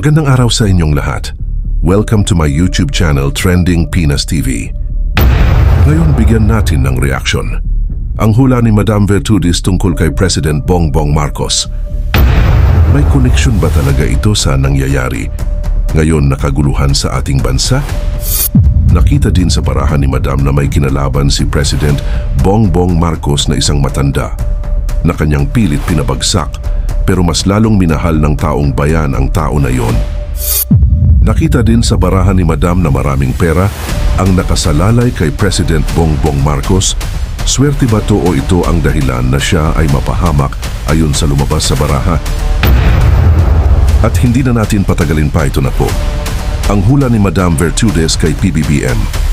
Magandang araw sa inyong lahat. Welcome to my YouTube channel Trending Pinas TV. Ngayon bigyan natin ng reaction ang hula ni Madam Vertudis tungkol kay President Bongbong Marcos. May koneksyon ba talaga ito sa nangyayari ngayon nakaguluhan sa ating bansa? Nakita din sa barahan ni Madam na may kinalaban si President Bongbong Marcos na isang matanda na kanyang pilit pinabagsak pero mas lalong minahal ng taong bayan ang tao na yon. Nakita din sa barahan ni Madam na maraming pera ang nakasalalay kay President Bongbong Marcos. Swerte ba to o ito ang dahilan na siya ay mapahamak ayon sa lumabas sa baraha? At hindi na natin patagalin pa, ito na po ang hula ni Madam Vertudis kay PBBM.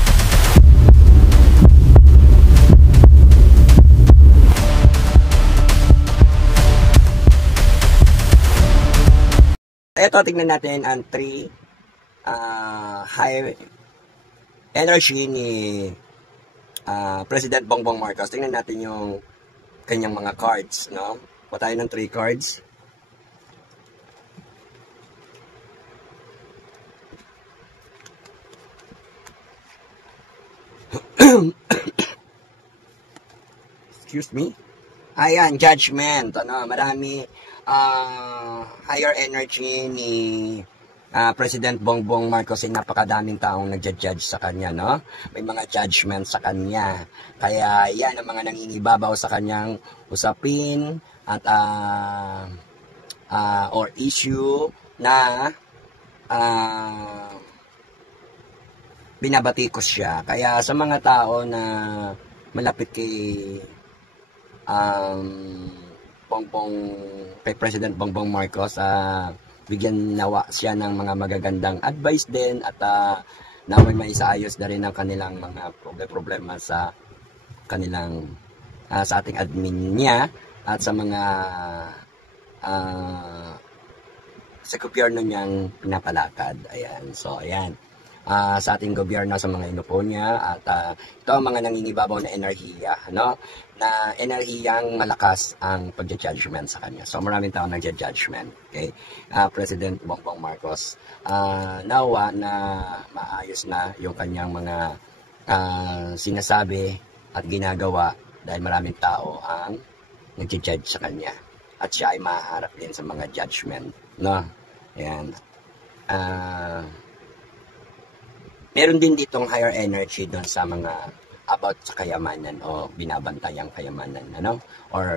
Ito, tingnan natin ang 3 high energy ni President Bongbong Marcos. Tingnan natin yung kanyang mga cards, no? Pa tayo ng 3 cards. Excuse me. Ayan, judgment. Ano, marami higher energy ni President Bongbong Marcos ay napakadaming taong nagja-judge sa kanya, no? May mga judgment sa kanya. Kaya yan ang mga nangingibabaw sa kanyang usapin at or issue na binabatikos siya. Kaya sa mga tao na malapit kay kay President Bongbong Marcos, bigyan nawa siya ng mga magagandang advice din at naway may isaayos na rin ang kanilang mga problema sa kanilang sa ating admin niya at sa mga sa gobyerno niyang pinapalakad. Ayan, so ayan. Sa ating gobyerno, sa mga inupo niya at ito ang mga nangingibabaw na enerhiya, no? Na enerhiyang malakas ang pagja-judgment sa kanya. So maraming tao nagja-judgment kay President Bongbong Marcos. Nawa na maayos na yung kanyang mga sinasabi at ginagawa dahil maraming tao ang nagja-judge sa kanya at siya ay maharap din sa mga judgment, no? Ayan. Meron din ditong higher energy doon sa mga about sa kayamanan o binabantayang kayamanan, ano? Or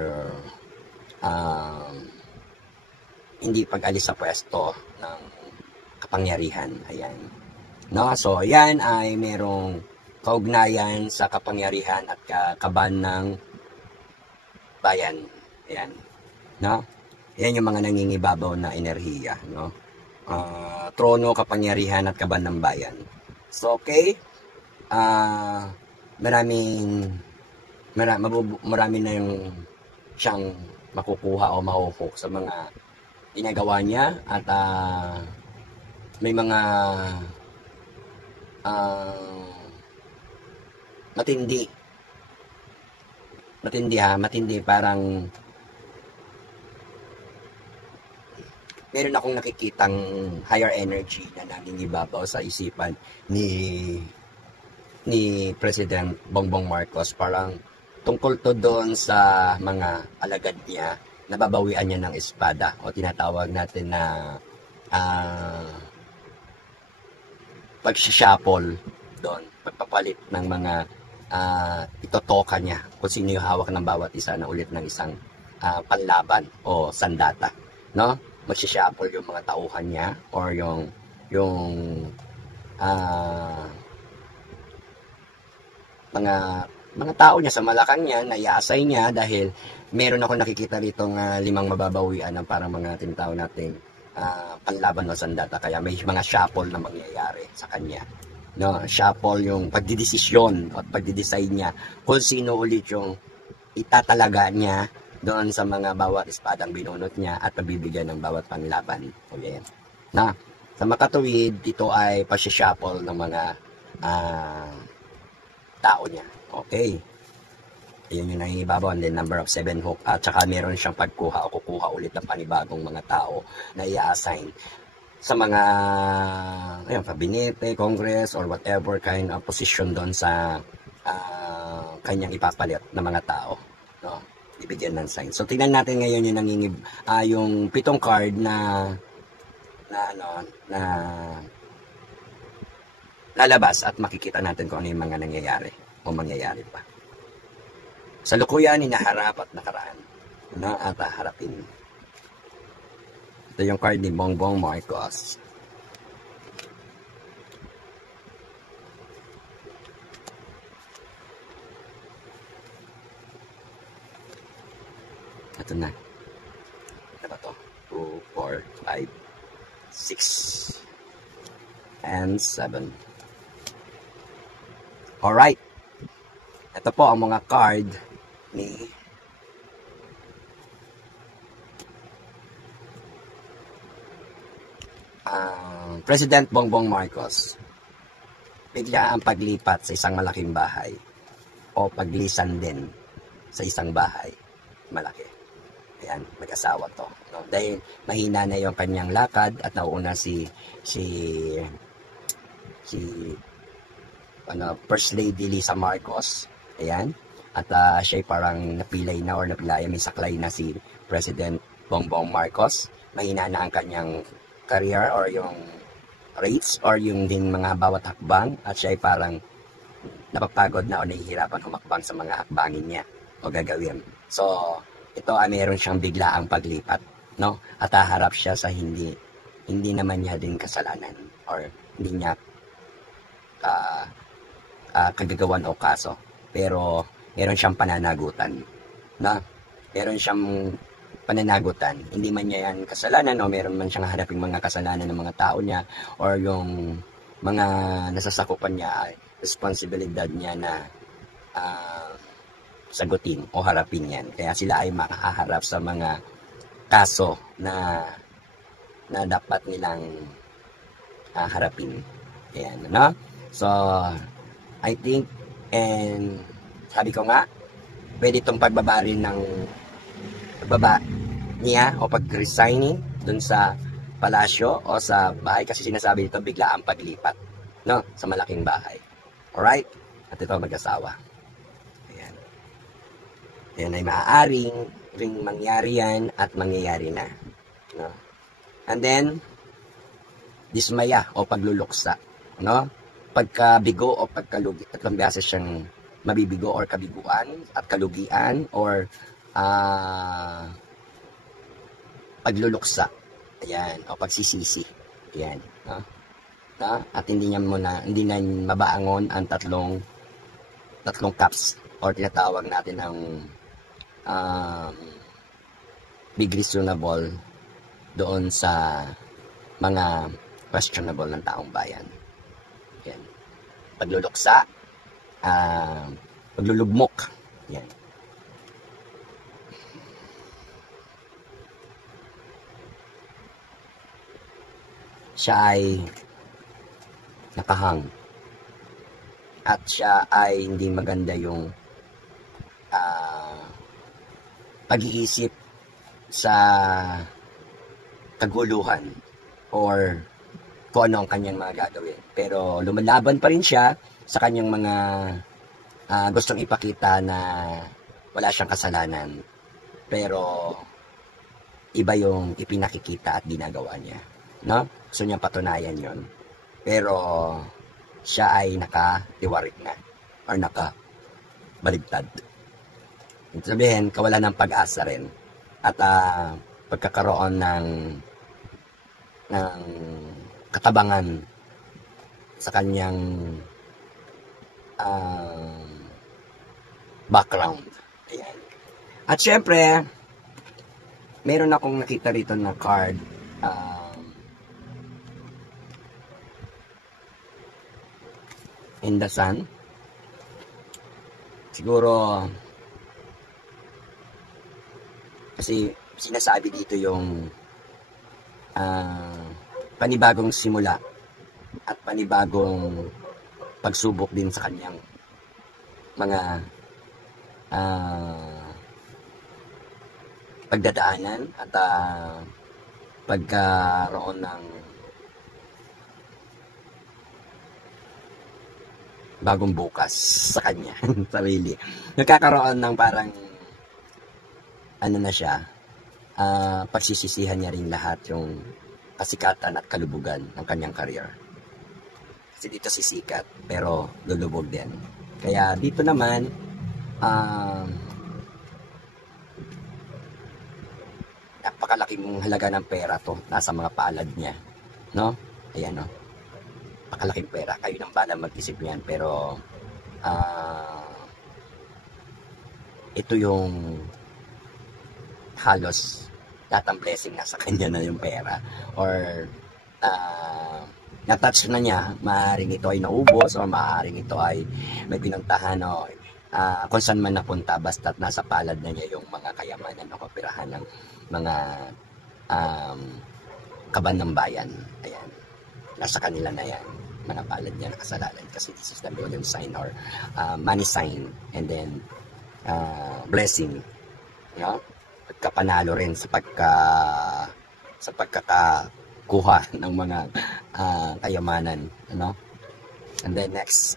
hindi pag-alis sa pwesto ng kapangyarihan. Ayan. No? So, yan ay merong kaugnayan sa kapangyarihan at kaban ng bayan. Ayan. No? Yan yung mga nangingibabaw na enerhiya, no? Trono, kapangyarihan at kaban ng bayan. So, okay. Marami na yung siyang makukuha o mahuhok sa mga ginagawa niya at may mga matindi parang meron akong nakikitang higher energy na nangingibabaw sa isipan ni President Bongbong Marcos. Parang tungkol to doon sa mga alagad niya, nababawian niya ng espada o tinatawag natin na pagsishapol doon, pagpapalit ng mga itotoka niya kung sino yung hawak ng bawat isa na ulit ng isang panlaban o sandata, no? Magsishapol yung mga tauhan niya or yung mga tao niya sa Malacanang na iasay niya dahil meron ako nakikita rito ng 5 mababawian ng parang mga tinatawag natin panlaban o sandata. Kaya may mga shuffle na mangyayari sa kanya, no? Shuffle yung pagdidesisyon at pagdidecide niya kung sino ulit yung itatalaga niya doon sa mga bawat espadang binunot niya at pabibigyan ng bawat panlaban. Okay. Na, sa makatuwid, ito ay pasya-shuffle ng mga tao niya. Okay. Ayun yung nangingibabaw. And then number of 7 hook. At saka meron siyang pagkuha o kukuha ulit ng panibagong mga tao na i-assign. sa mga ayun, kabinete, congress, or whatever kind of position doon sa kanyang ipapalit ng mga tao, no? Ibigyan ng sign. So tingnan natin ngayon yung yung 7 card na lalabas, at makikita natin kung ano yung mga nangyayari o mangyayari pa. Sa lukuyan, hinaharap at nakaraan, no? At harapin. Ito yung card ni Bongbong Marcos. Ito na. Ano ba ito? 2, 4, 5, 6, and 7. Alright. Ito po ang mga card ni President Bongbong Marcos. Bigla ang paglipat sa isang malaking bahay o paglisan din sa isang bahay malaki. Ayan, mag-asawa to, no? Dahil mahina na yung kanyang lakad at nauuna si First Lady Lisa Marcos. Ayan. At siya parang napilay na or napilaya, may saklay na si President Bongbong Marcos. Mahina na ang kanyang career or yung rates or yung din mga bawat hakbang, at siya parang napapagod na o nahihirapan humakbang sa mga hakbangin niya o gagawin. So, ito ay meron siyang biglaang paglipat, no? At haharap siya sa hindi naman niya din kasalanan or hindi niya kagagawan o kaso. Pero meron siyang pananagutan, no? Meron siyang pananagutan. Hindi man niya yan kasalanan o meron man siyang haraping mga kasalanan ng mga tao niya or yung mga nasasakupan niya, responsibilidad niya na sagutin o harapin yan. Kaya sila ay makaharap sa mga kaso na dapat nilang harapin. Ayan, no? So, I think, and sabi ko nga, pwede itong pagbaba niya o pag-resigning dun sa palasyo o sa bahay, kasi sinasabi dito bigla ang paglipat, no? Sa malaking bahay. Alright? At ito mag-asawa. Ayan. Ayan ay maaaring ring mangyari yan at mangyayari na, no? And then, dismaya o pagluluksa, no? Pagkabigo o pagkalugi. Tatlong beses siyang mabibigo or kabiguan at kalugian or pagluluksa. Ayan, o pagsisisi. Ayan, no? At hindi na mabaangon ang tatlong cups or tinatawag natin ang big reasonable doon sa mga questionable ng taong bayan. Ayan. Pagluluksa, paglulugmok. Ayan. Siya ay nakahang. At siya ay hindi maganda yung pag-iisip sa kaguluhan or kung ano ang kanyang mga gagawin. Pero lumalaban pa rin siya sa kanyang mga gustong ipakita na wala siyang kasalanan. Pero iba yung ipinakikita at ginagawa niya, no? Gusto niya patunayan yon. Pero siya ay nakatiwarik na or nakabaligtad. Ito sabihin, kawalan ng pag-asa rin. At pagkakaroon ng katabangan sa kanyang background. Ayan. At syempre, meron akong nakita rito na card. In the sun. Siguro, kasi sinasabi dito yung panibagong simula at panibagong pagsubok din sa kanyang mga pagdadaanan at pagkaroon ng bagong bukas sa kanya. Sarili. Nagkakaroon ng parang, ano na siya, pagsisisihan niya rin lahat yung kasikatan at kalubugan ng kanyang career. Kasi dito sisikat, pero lulubog din. Kaya dito naman, napakalaking halaga ng pera to. Nasa mga palad niya. No? Ayan, no? Napakalaking pera. Kayo nang bala mag-isip niyan. Pero, ito yung halos lahat ng blessing nasa kanya na yung pera. Or, na-touch na niya, maaaring ito ay naubos o maaaring ito ay may pinuntahan o kung saan man napunta, basta't nasa palad na niya yung mga kayamanan o kapirahan ng mga kaban ng bayan. Ayan. Nasa kanila na yan. Mga palad niya nakasalalay kasi this is the million sign or money sign and then blessing. You know? Pagkapanalo rin sa pagkakakuha ng mga kayamanan, ano? And then next,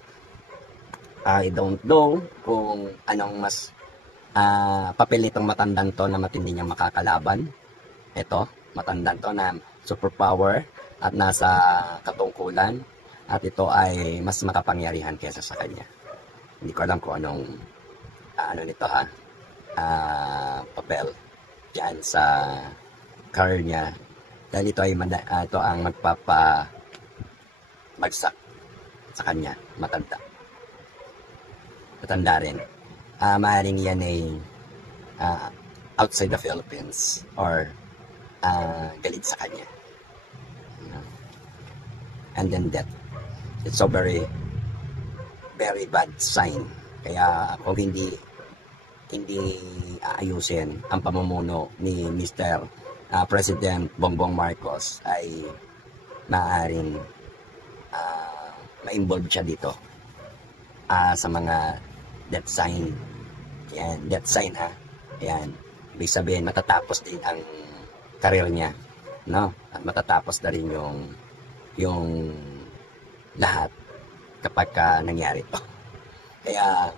I don't know kung anong mas papel itong matandang to na matindi niyang makakalaban. Ito, matandang to na superpower at nasa katungkulan at ito ay mas makapangyarihan kaysa sa kanya. Hindi ko alam kung anong ano nito papel diyan sa career niya dahil ito ay ito ang magpapabagsak sa kanya, matanda rin. Maaaring yan ay outside the Philippines or galit sa kanya, and then death. It's so very very bad sign. Kaya kung hindi aayusin ang pamumuno ni Mr. President Bongbong Marcos ay maaaring ma-involve siya dito sa mga death sign. Yan, death sign Yan. Ibig sabihin matatapos din ang career niya, no? At matatapos na rin yung lahat kapag nangyari to. Kaya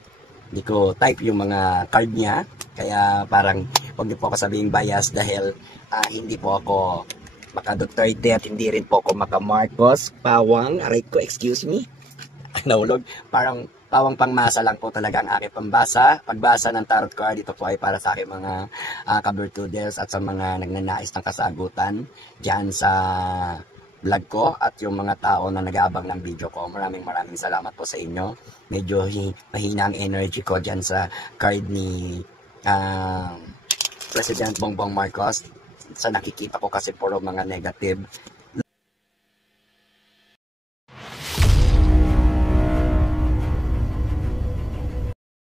hindi ko type yung mga card niya. Kaya parang huwag niyo po ako sabihing bias dahil hindi po ako maka-Duterte at hindi rin po ako maka-Marcos. Pawang, aray ko, excuse me. Nahulog. Parang pawang pangmasa lang po talaga ang aking pambasa. Pagbasa ng tarot card, ito po ay para sa aking mga kabertudels at sa mga nagnanais ng kasagutan dyan sa vlog ko at yung mga tao na nag-aabang ng video ko. Maraming salamat po sa inyo. Medyo mahina ang energy ko dyan sa card ni President Bongbong Marcos. Sa nakikita ko kasi puro mga negative